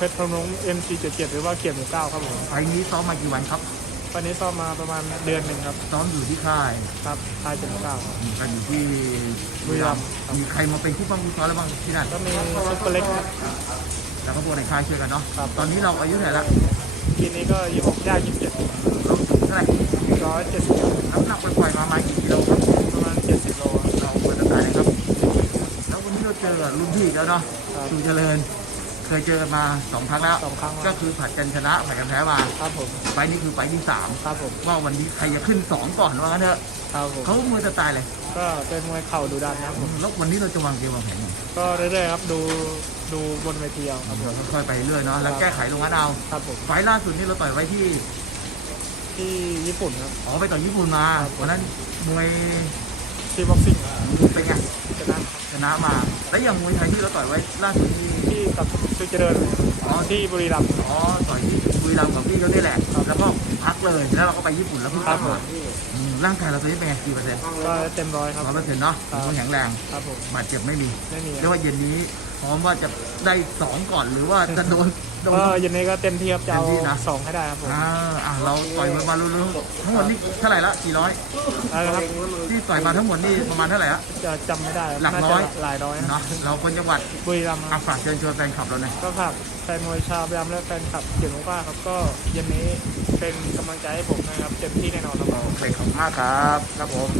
เพชรพนม MC77 หรือว่าเกียรติหมู่เก้าครับผมไฟล์นี้ซ้อมมากี่วันครับ วันนี้ซ้อมมาประมาณเดือนหนึ่งครับซ้อมอยู่ที่ค่ายครับทายเจ็ดหมู่เก้าครับกันอยู่ที่บุรีรัมย์ครับ มีใครมาเป็นคู่ป้องคู่ซ้อมแล้วบ้างที่นั่นก็มีซุปเปอร์เล็กครับ แล้วก็พวกในค่ายช่วยกันเนาะ ครับ ตอนนี้เราอายุเท่าไหร่ละทีนี้ก็ยี่สิบย่างยี่สิบเจ็ดเราถึงเท่าไหร่ร้อยเจ็ดสิบน้ำหนักปล่อยๆมาประมาณกี่กิโลครับ ประมาณเจ็ดสิบโลครับเราเปิดตำนานเลยครับ แล้ววันนี้เราเจอรุ่นพี่อีกแล้วเนาะครับ ชูเจริญ เคยเจอกันมาสองครั้งแล้ว สองครั้งก็แล้วคือผัดกันชนะผัดกันแพ้มา ครับผมไฟล์นี้คือไฟล์ที่สามครับผมว่าวันนี้ใครจะขึ้นสองก่อนว่างั้นเถอะครับผมเขามือจะตายเลยก็เป็นมวยเข่าดูดันนะครับผม แล้ววันนี้เราจะวางเกมวางแผนยังไงก็เรื่อยๆครับดูดูบนเวทีเอาครับผมค่อยๆไปเรื่อยเนาะแล้วแก้ไขลงนั้นเอาครับผมไฟล์ล่าสุดนี่เราต่อยไว้ที่ที่ญี่ปุ่นครับ อ๋อไปต่อยญี่ปุ่นมาวันนั้นมวยที่บ็อกซิ่งครับเป็นไงชนะชนะมา แล้วอย่างมวยไทยที่เราต่อยไว้ล่าสุดที่ที่ กับชุดเจริญอ๋อที่บุรีรัมย์ อ๋อต่อยที่บุรีรัมย์กับพี่เขาได้แหละ แล้วก็พักเลย แล้วเราก็ไปญี่ปุ่นแล้วเพิ่งกลับมาอืมร่างกายเราตอนนี้เป็นไงกี่เปอร์เซ็นต์ก็เต็มร้อยครับ ร้อยเปอร์เซ็นต์เนาะครับคนแข็งแรง ครับผมบาดเจ็บไม่มีไม่มีคเรียรักบว่าเย็นนี้ พร้อมว่าจะได้สองก่อนหรือว่าจะโดนโดน ก็เย็นนี้ก็เต็มที่ครับจะเอาเต็มที่นะ สองให้ได้ครับผมอ่าอะเราต่อยมามาลุ้นๆทั้งหมดนี่เท่าไหร่ละกี่ร้อยอะไรนะครับที่ต่อยมาทั้งหมดนี่ประมาณเท่าไหร่ละ จะจำไม่ได้หลักน่าร้จะอยหลายร้อยนะเนาะเราคนจังหวัดบุรีรัมย์คอารับฝากเชิญชวนแฟนคลับเราหน่อยก็ฝากแฟนมวยชาวบุรีรัมย์และแฟนคลับเกียรติหมูป้าครับก็เย็นนี้เป็นกำลังใจให้ผมนะครับเต็มที่แน่นอนครับ โอเคขอบคุณมากครับครับผม